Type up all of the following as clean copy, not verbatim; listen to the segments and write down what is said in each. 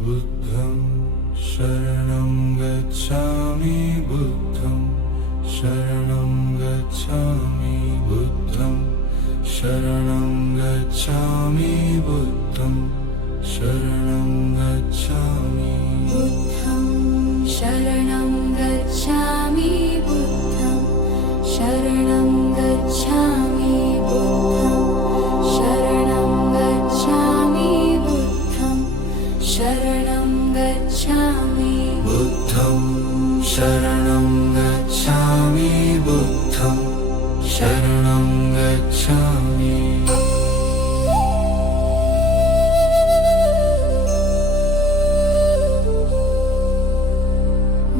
बुद्धं शरणं गच्छामि बुद्धं शरणं गच्छामि बुद्धं शरणं गच्छामि बुद्धं शरणं गच्छामि बुद्धं शरणं गच्छामि बुद्धं शरणं गच्छामि बुद्धं शरणं गच्छामि बुद्धं शरणं गच्छामि बुद्धं शरणं गच्छामि बुद्धं शरणं गच्छामि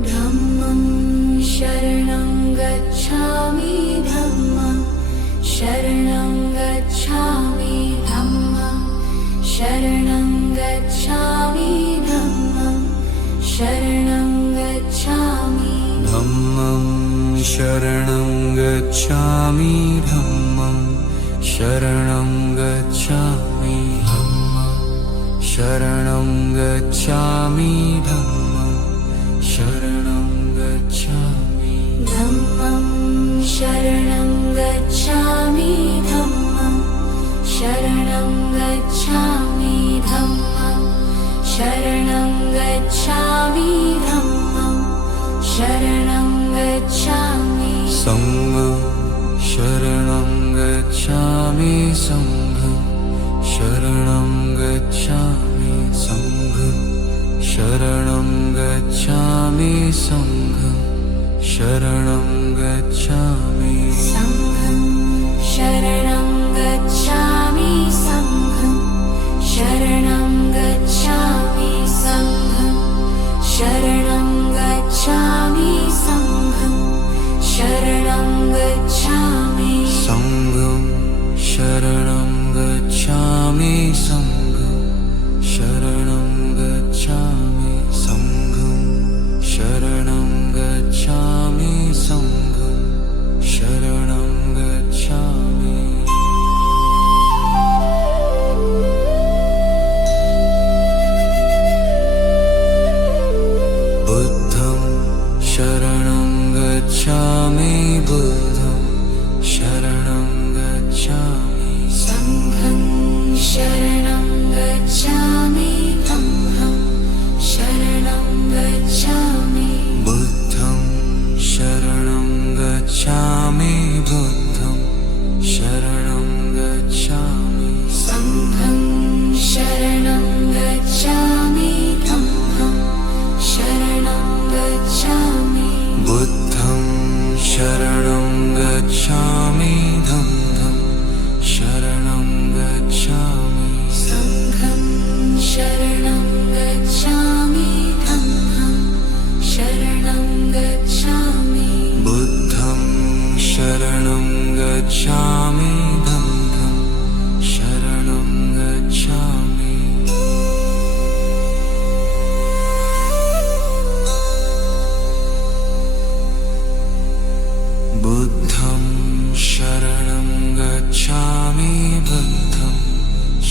धम्मं शरणं गच्छामि धम्मं शरणं गच्छामि धम्मं शरणं गच्छामि धम्मं शरणं गच्छामि धम्मं शरणं गच्छामि धम्मं शरणं गच्छामि धम्मं शरणं गच्छामि धम्मं शरणं गच्छामि धम्मं शरणं गच्छामि धम्मं शरणं गच्छामि धम्मं शरणं गच्छामि धम्मं शरणं गच्छामि संघं शरणं गच्छामि संघं शरणं गच्छामि संघं शरणं गच्छामि संघं शरणं गच्छामि संघं शरणं गच्छामि संघं शरणं गच्छामि संघं शरणं गच्छामि संघं शरणं गच्छामि संघं शरणं गच्छामि संघं शरणं गच्छामि संघं शरणं गच्छामि संघं शरणं गच्छामि बुद्धं शरणं गच्छामि बुद्धं शरणं गच्छामि संघं शरणं गच्छामि धम्मं शरणं गच्छामि बुद्धं शरणं गच्छामि बुद्धं शरणं गच्छामि संघं शरणं गच्छामि धम्मं शरणं गच्छामि बुद्धं शरणं गच्छामि धम्मं शरणं गच्छामि संघं शरणं गच्छामि धम्मं शरणं गच्छामि बुद्धं शरणं गच्छामि धम्मं शरणं गच्छामि बुद्धं शरणं गच्छामि बुद्धं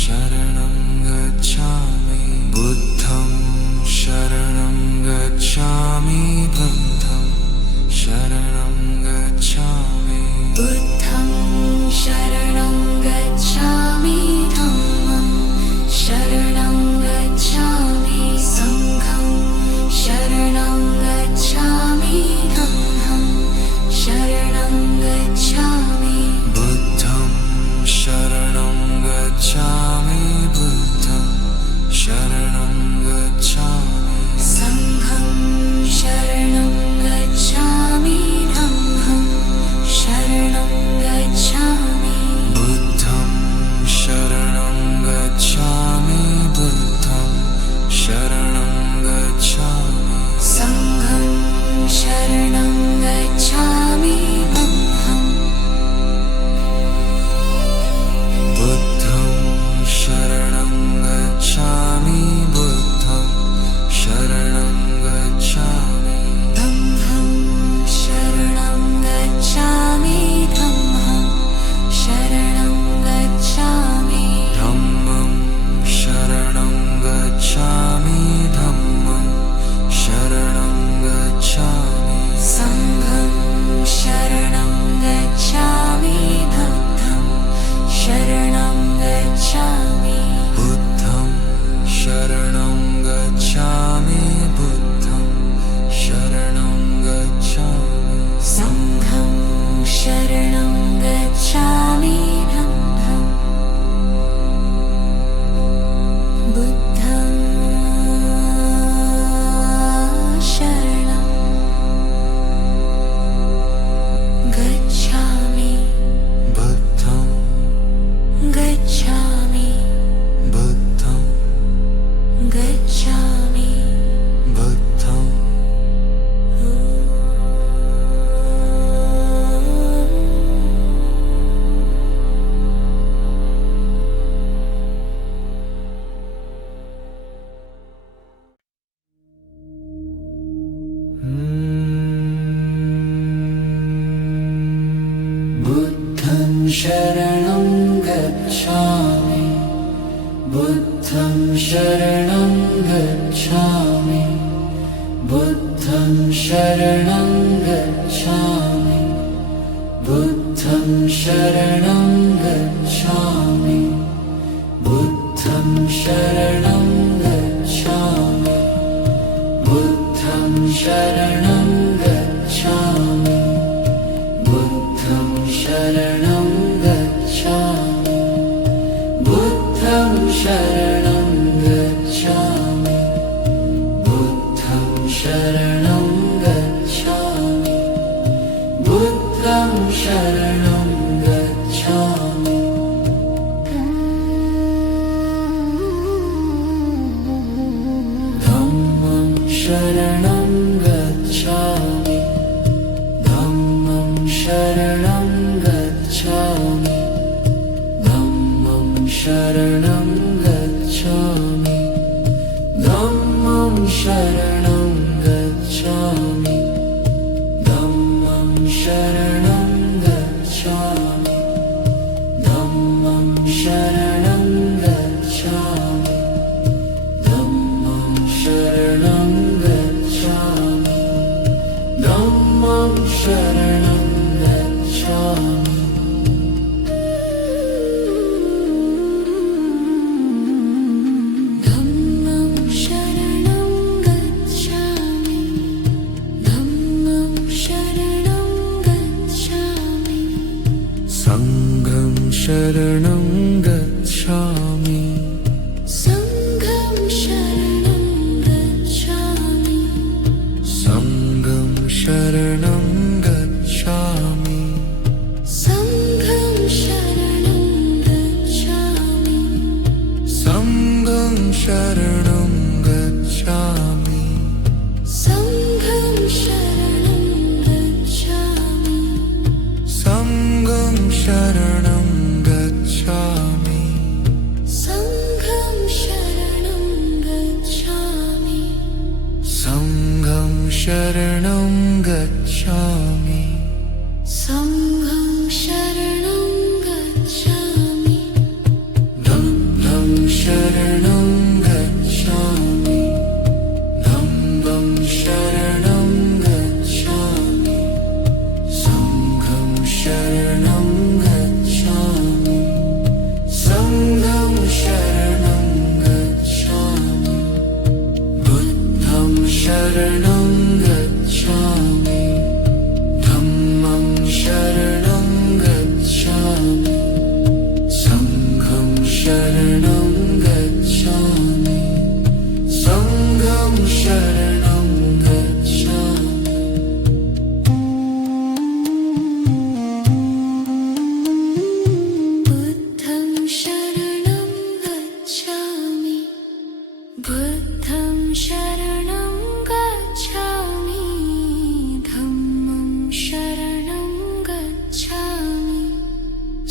शरणं गच्छामि बुद्धं शरणं गच्छामि बुद्धं शरणं गच्छामि बुद्धं शरणं शरणं गच्छामि बुद्धं शरणं गच्छामि बुद्धं शरणं गच्छामि बुद्धं शरणं गच्छामि बुद्धं शरणं गच्छामि बुद्धं शरणं गच्छामि बुद्धं शरणं गच्छामि बुद्धं शरणं गच्छामि बुद्धं शरणं गच्छामि बुद्धं शरणं गच्छामि धम्मं शरणं गच्छामि धम्मं शरणं गच्छामि धम्मं शरणं गच्छामि धम्मं शरणं गच्छामि धम्मं शरणं गच्छामि धम्मं शरणं गच्छामि धम्मं शरणं गच्छामि धम्मं शरणं गच्छामि धम्मं शरणं गच्छामि धम्मं शरणं गच्छामि संघं शरणं गच्छामि संघं शरणं गच्छामि संघं शरणं गच्छामि संघं शरणं गच्छामि संघं शरणं गच्छामि संघं शरणं गच्छामि संघं शरणं गच्छामि संघं शरणं गच्छामि संघं शरणं गच्छामि संघं शरणं गच्छामि धम्मं शरणं गच्छामि धम्मं शरणं गच्छामि संघं शरणं गच्छामि संघं शरणं गच्छामि बुद्धं शरणं गच्छामि धम्मं शरणं गच्छामि संघं शरणं गच्छामि संघं शरणं गच्छामि बुद्धं शरणं गच्छामि बुद्धं शरणं गच्छामि धम्मं शरणं गच्छामि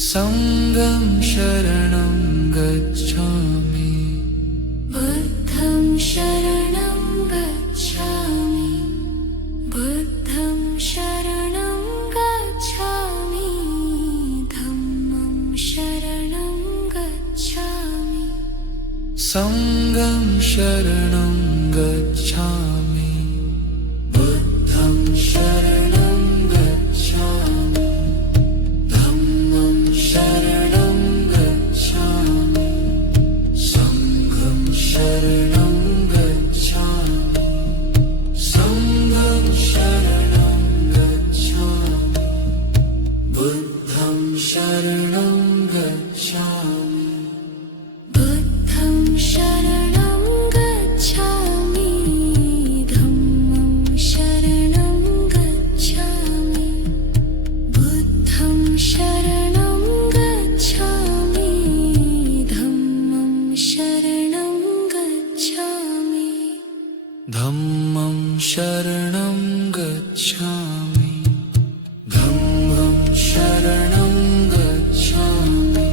संघं शरणं गच्छामि बुद्धं शरणं गच्छामि बुद्धं शरणं गच्छामि धम्मं शरणं गच्छामि संघं शरणं गच्छामि बुद्धं शरणं गच्छामि धम्मं शरणं गच्छामि संघं शरणं गच्छामि संघं शरणं गच्छामि बुद्धं शरणं गच्छामि बुद्धं शरणं गच्छामि धम्मं शरणं गच्छामि बुद्धं शरणं गच्छामि धम्मं शरणं गच्छामि धम्मं शरणं गच्छामि धम्मं शरणं गच्छामि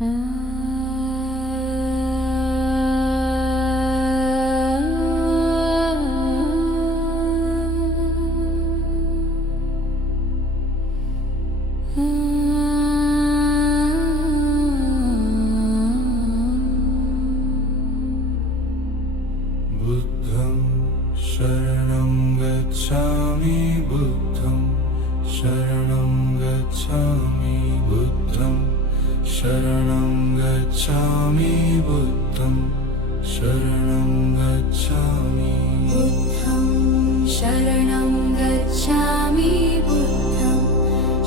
बुद्धं शरणं गच्छामि बुद्धं शरणं गच्छामि बुद्धं शरणं गच्छामि बुद्धं शरणं गच्छामि बुद्धं शरणं गच्छामि बुद्धं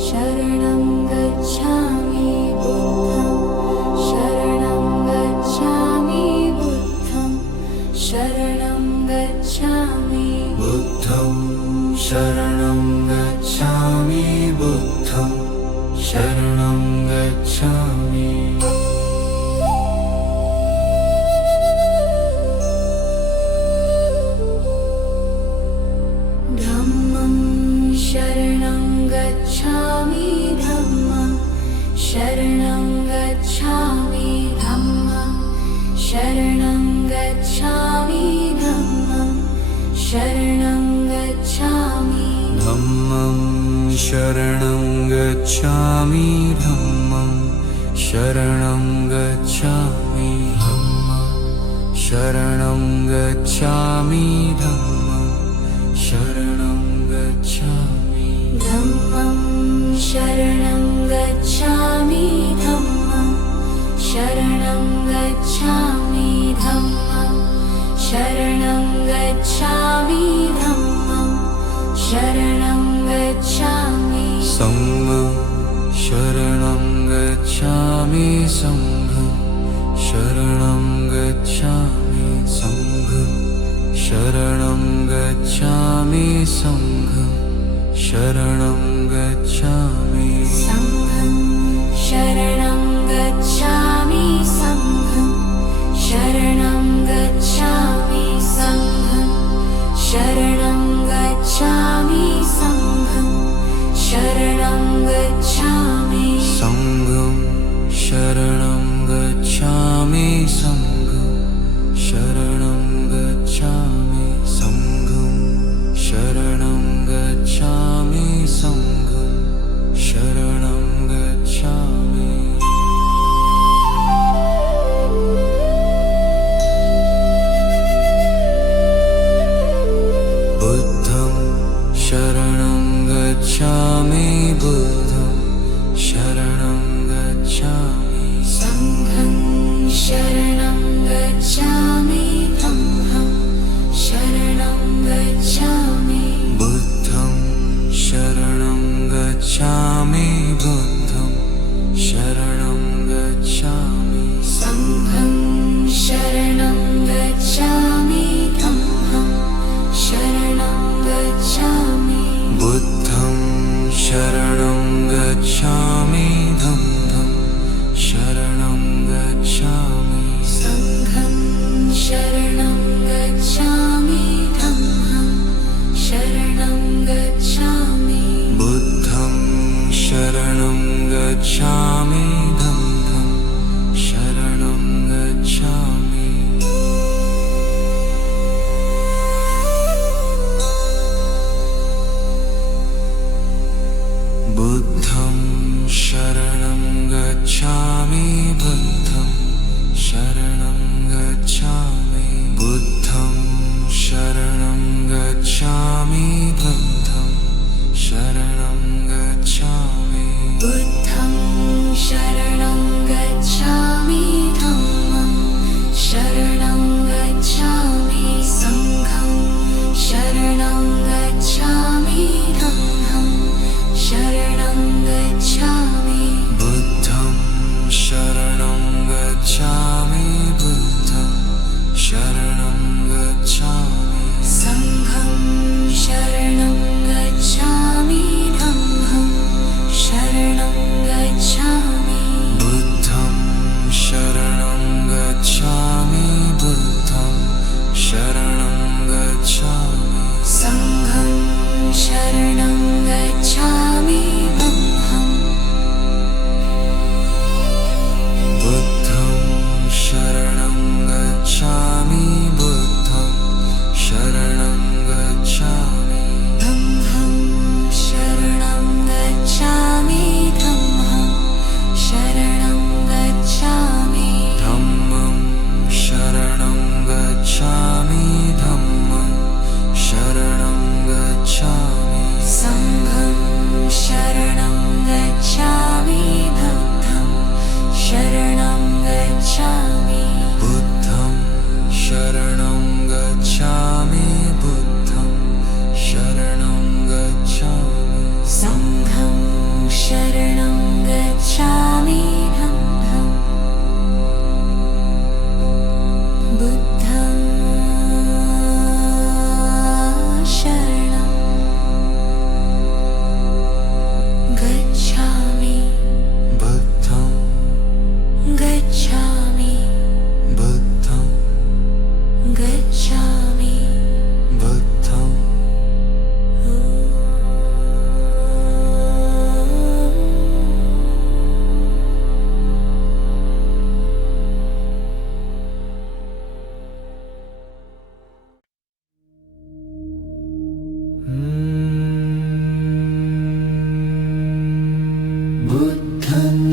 शरणं गच्छामि बुद्धं शरणं गच्छामि बुद्धं शरणं गच्छामि बुद्धं शरणं गच्छामि बुद्धं शरणं गच्छामि धम्मं शरणं गच्छामि धम्मं शरणं गच्छामि धम्मं शरणं गच्छामि धम्मं शरणं गच्छामि धम्मं शरणं गच्छामि धम्मं शरणं गच्छामि धम्मं शरणं गच्छामि धम्मं शरणं गच्छामि धम्मं शरणं गच्छामि धम्मं शरणं गच्छामि धम्मं शरणं गच्छामि धम्मं शरणं गच्छामि संघं शरणं गच्छामि संघं शरणं गच्छामि संघं शरणं गच्छामि संघं शरणं गच्छामि संघं शरणं गच्छामि संघं शरणं गच्छामि संघं शरणं गच्छामि संघं शरणं गच्छामि संघं शरणं गच्छामि संघं शरणं गच्छामि संघं शरणं गच्छामि संघं शरणं गच्छामि बुद्धं शरणं गच्छामि बुद्धं शरणं गच्छामि संघं शरणं गच्छामि धम्मं शरणं गच्छामि बुद्धं शरणं गच्छामि बुद्धं शरणं गच्छामि संघं शरणं गच्छामि धम्मं शरणं गच्छामि बुद्धं शरणं गच्छामि धम्मं शरणं गच्छामि संघं शरणं गच्छामि धम्मं शरणं गच्छामि बुद्धं शरणं गच्छामि धम्मं शरणं गच्छामि बुद्धं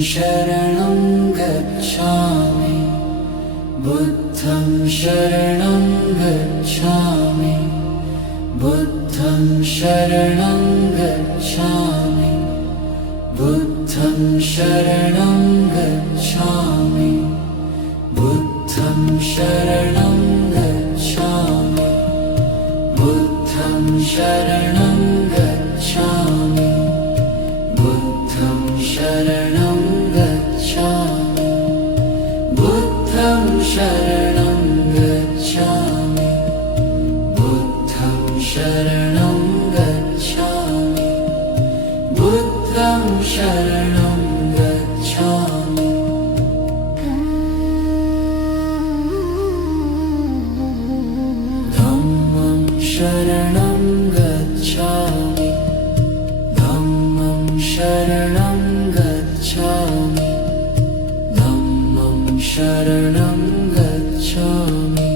शरणं गच्छामि बुद्धं शरणं गच्छामि बुद्धं शरणं गच्छामि बुद्धं शरणं गच्छामि बुद्धं शरणं गच्छामि बुद्धं शरणं गच्छामि बुद्धं शरणं गच्छामि बुद्धं शरणं गच्छामि बुद्धं शरणं गच्छामि बुद्धं शरणं गच्छामि धम्मं शरणं गच्छामि धम्मं शरणं गच्छामि धम्मं शरणं गच्छामि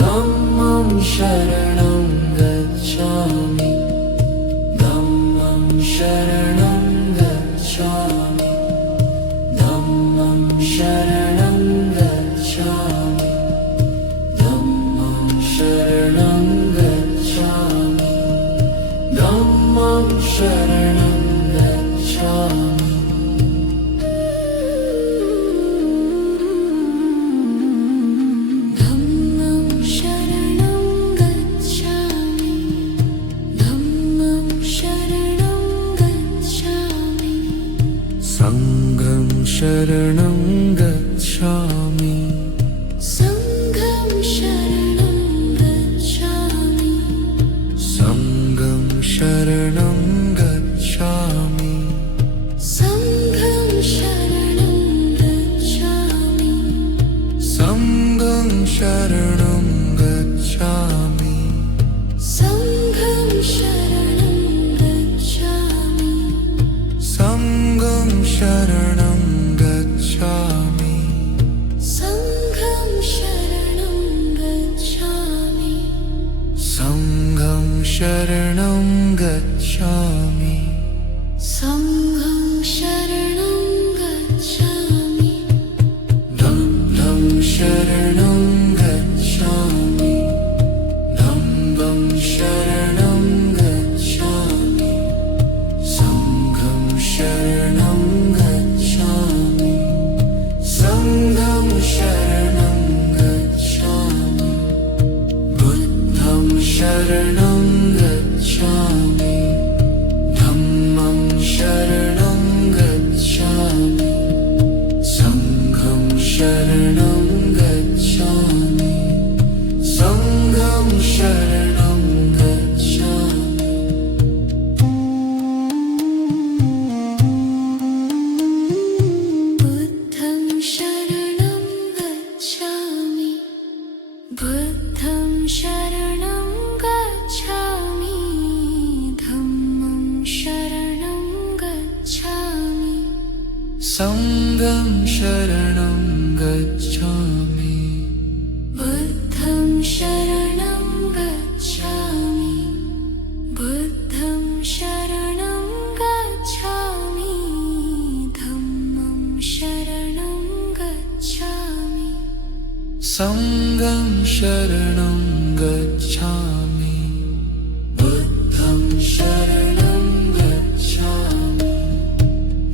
धम्मं शरणं गच्छामि धम्मं शरणं गच्छामि धम्मं शरणं गच्छामि धम्मं शरणं गच्छामि धम्मं शरणं गच्छामि धम्मं शरणं गच्छामि धम्मं शरणं गच्छामि संघं शरणं गच्छामि संघं शरणं गच्छामि संघं शरणं गच्छामि संघं शरणं गच्छामि संघं शरणं गच्छामि संघं शरणं गच्छामि संघं शरणं गच्छामि संघं शरणं गच्छामि संघं शरणं गच्छामि संघं शरणं गच्छामि धम्मं शरणं गच्छामि धम्मं शरणं गच्छामि संघं शरणं गच्छामि संघं शरणं गच्छामि बुद्धं शरणं गच्छामि धम्मं शरणं गच्छामि संघं शरणं गच्छामि संघं शरणं गच्छामि बुद्धं शरणं गच्छामि बुद्धं शरणं गच्छामि धम्मं शरणं गच्छामि संघं शरणं गच्छामि बुद्धं शरणं गच्छामि बुद्धं शरणं गच्छामि धम्मं शरणं गच्छामि संघं शरणं गच्छामि बुद्धं शरणं गच्छामि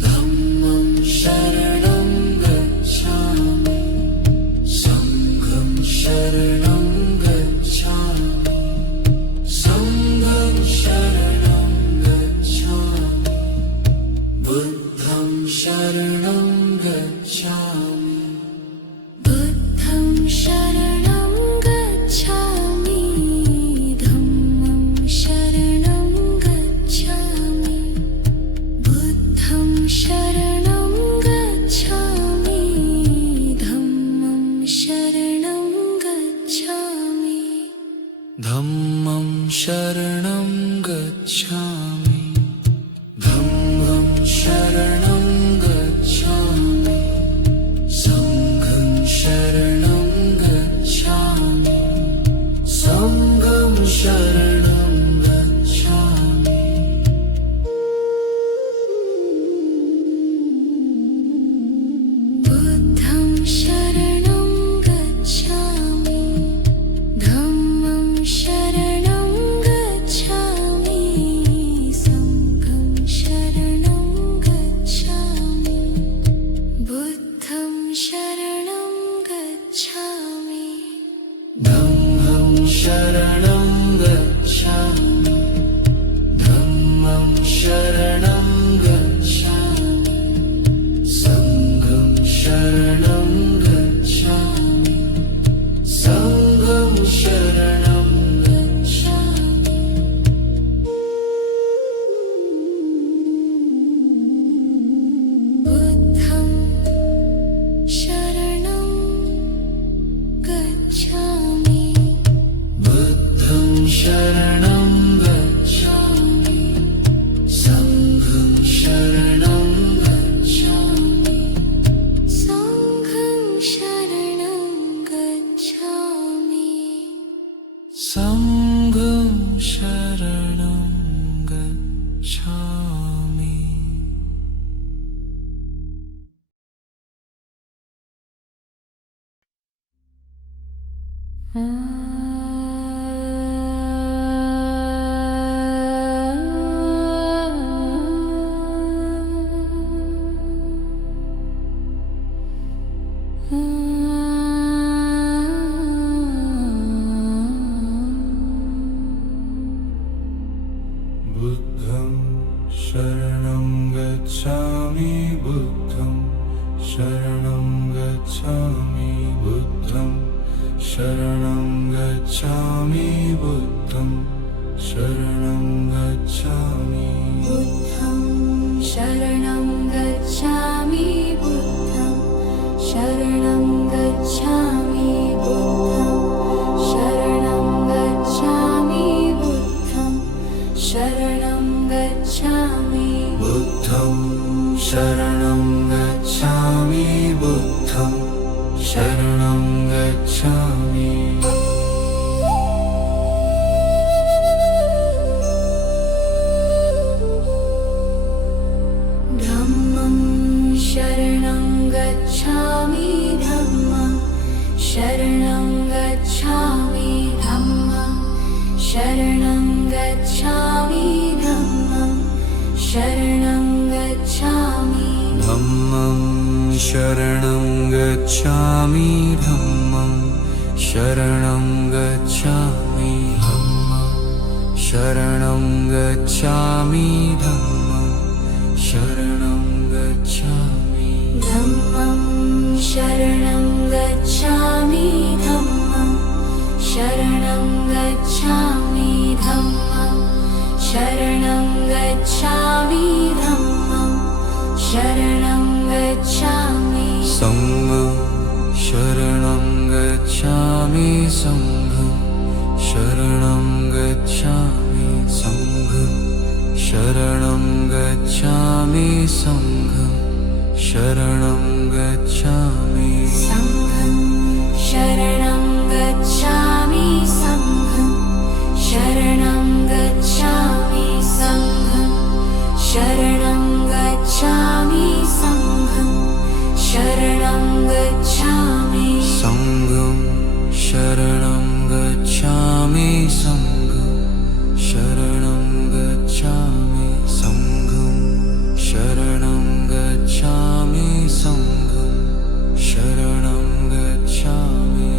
धम्मं शरणं गच्छामि संघं शरणं गच्छामि संघं शरणं गच्छामि बुद्धं शरणं गच्छामि बुद्धं शरणं गच्छामि शरणं गच्छामि संघं शरणं गच्छामि संघं शरणं गच्छामि बुद्धं शरणं गच्छामि बुद्धं शरणं गच्छामि संघं शरणं गच्छामि संघं शरणं गच्छामि संघं शरणं गच्छामि बुद्धं शरणं गच्छामि बुद्धं शरणं गच्छामि बुद्धं शरणं गच्छामि बुद्धं शरणं गच्छामि बुद्धं शरणं गच्छामि बुद्धं शरणं गच्छामि बुद्धं शरणं गच्छामि बुद्धं शरणं गच्छामि बुद्धं शरणं गच्छामि बुद्धं शरणं गच्छामि धम्मं शरणं गच्छामि धम्मं शरणं गच्छामि धम्मं शरणं गच्छामि धम्मं शरणं गच्छामि धम्मं शरणं गच्छामि धम्मं शरणं गच्छामि धम्मं शरणं गच्छामि धम्मं शरणं गच्छामि धम्मं शरणं गच्छामि धम्मं शरणं गच्छामि धम्मं शरणं गच्छामि धम्मं शरणं गच्छामि संघं शरणं गच्छामि संघं शरणं गच्छामि संघं शरणं गच्छामि संघं शरणं गच्छामि संघं शरणं गच्छामि संघं शरणं गच्छामि संघं शरणं गच्छामि संघं शरणं गच्छामि संघं शरणं गच्छामि संघं शरणं गच्छामि संघं शरणं गच्छामि संघं शरणं गच्छामि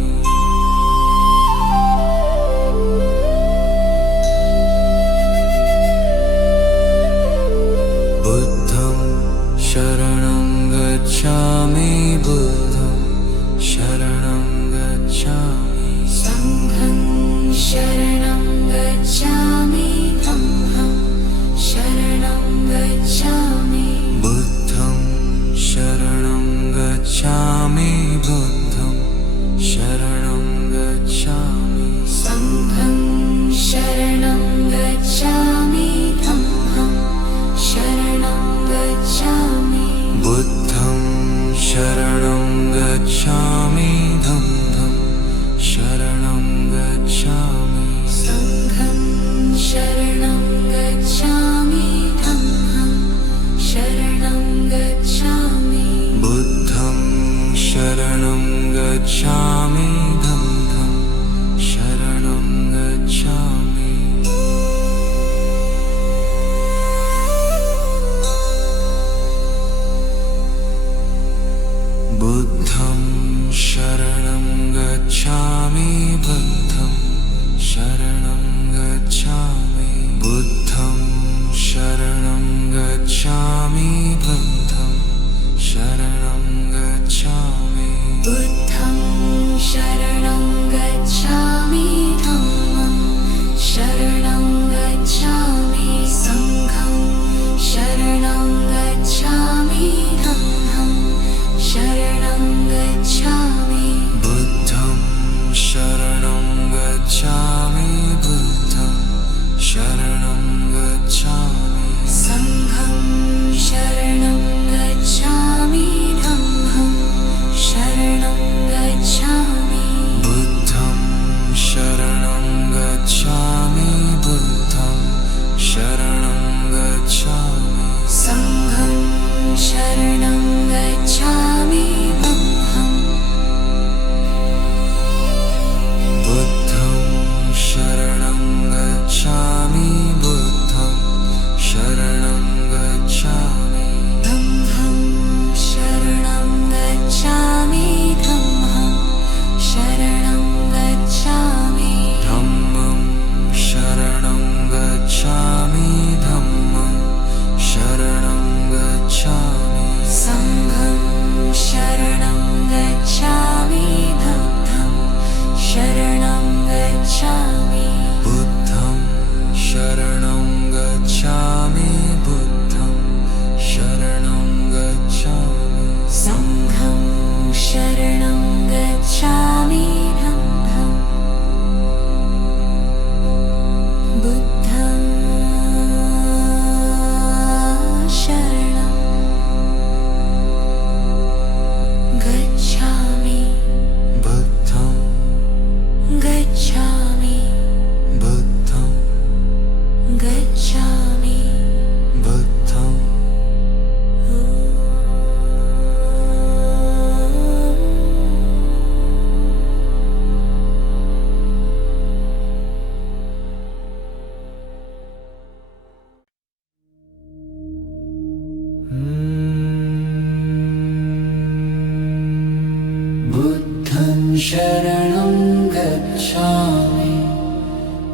बुद्धं शरणं गच्छामि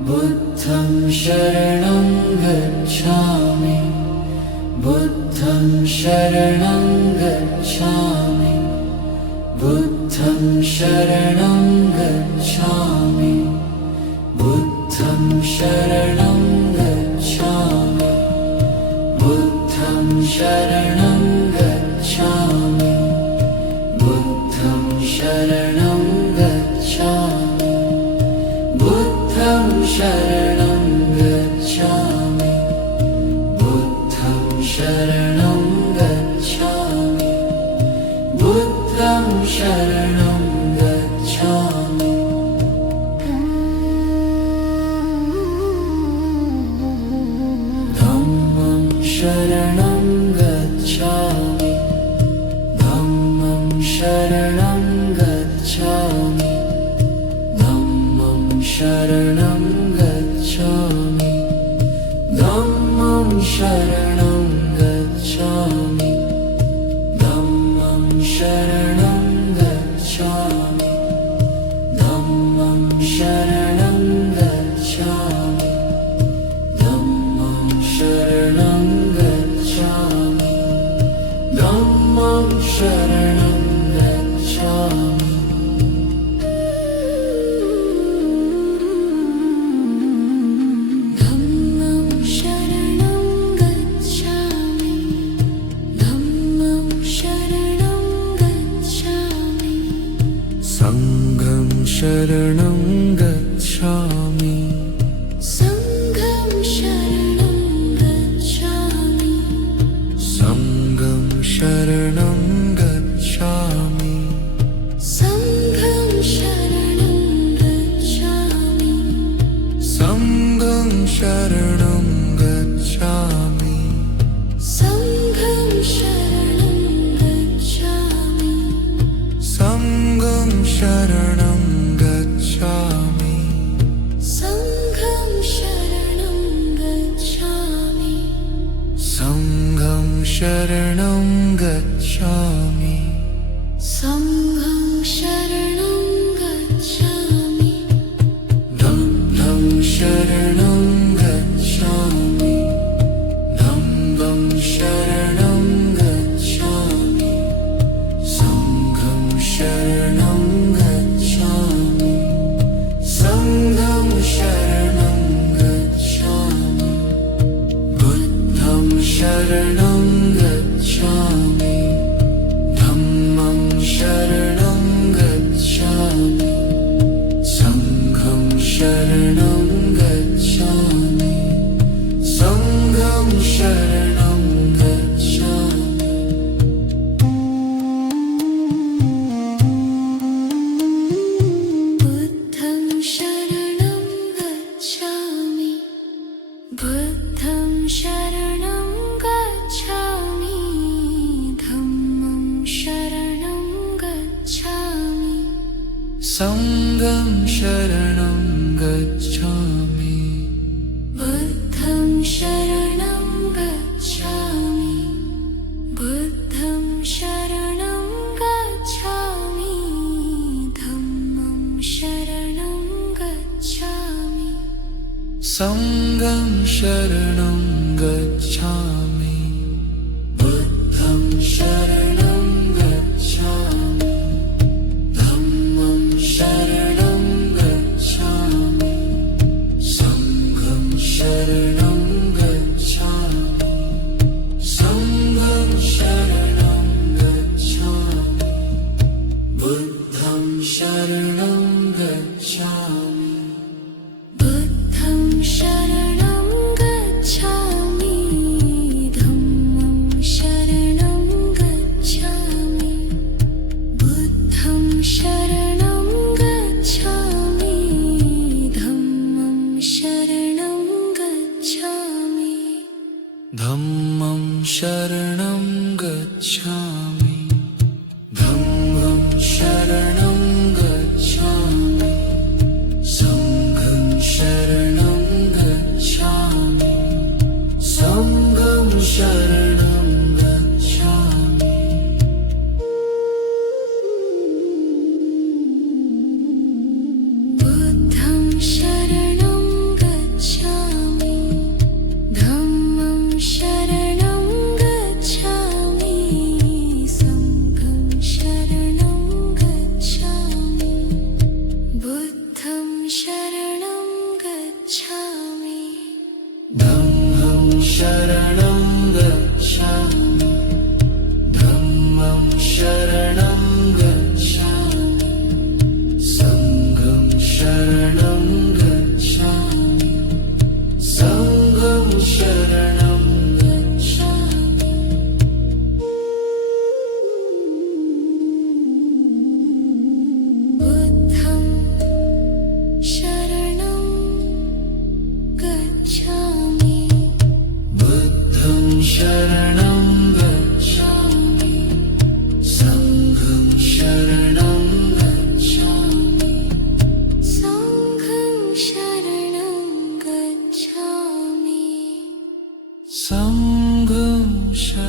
बुद्धं शरणं गच्छामि बुद्धं शरणं गच्छामि बुद्धं शरणं गच्छामि बुद्धं शरणं गच्छामि बुद्धं शरणं गच्छामि बुद्धं शरणं गच्छामि बुद्धं शरणं गच्छामि बुद्धं शरणं गच्छामि बुद्धं शरणं गच्छामि धम्मं शरणं गच्छामि धम्मं शरणं गच्छामि धम्मं शरणं गच्छामि धम्मं शरणं गच्छामि धम्मं शरणं गच्छामि धम्मं शरणं गच्छामि धम्मं शरणं गच्छामि धम्मं शरणं गच्छामि धम्मं शरणं गच्छामि धम्मं शरणं गच्छामि संघं शरणं गच्छामि संघं शरणं गच्छामि संघं शरणं गच्छामि संघं शरणं गच्छामि संघं शरणं गच्छामि संघं शरणं गच्छामि संघं शरणं गच्छामि संघं शरणं गच्छामि संघं शरणं गच्छामि संघं शरणं गच्छामि धम्मं शरणं गच्छामि धम्मं शरणं गच्छामि संघं शरणं गच्छामि संघं शरणं गच्छामि बुद्धं शरणं गच्छामि धम्मं शरणं गच्छामि संघं शरणं गच्छामि संघं शरणं गच्छामि बुद्धं शरणं गच्छामि बुद्धं शरणं गच्छामि धम्मं शरणं गच्छामि संघं शरणं गच्छामि बुद्धं शरणं गच्छामि बुद्धं शरणं गच्छामि धम्मं शरणं गच्छामि संघं शरणं गच्छामि बुद्धं शरणं गच्छामि धम्मं शरणं गच्छामि संघं शरणं गच्छामि संघं शरणं गच्छामि बुद्धं शरणं गच्छामि बुद्धं शरणं गच्छामि धम्मं शरणं गच्छामि बुद्धं शरणं गच्छामि धम्मं शरणं गच्छामि धम्मं शरणं गच्छामि धम्मं शरणं गच्छामि संघं शरणं गच्छामि संघं शरणं गच्छामि। 「 शरणं गच्छामि धम्मं शरणं गच्छामि संघं शरणं गच्छामि संघं शरणं गच्छामि संघं शरणं गच्छामि बुद्धं शरणं गच्छामि धम्मं शरणं गच्छामि शरणं गच्छामि संघं शरणं गच्छामि सङ्घं शरणं गच्छामि संघं शरणं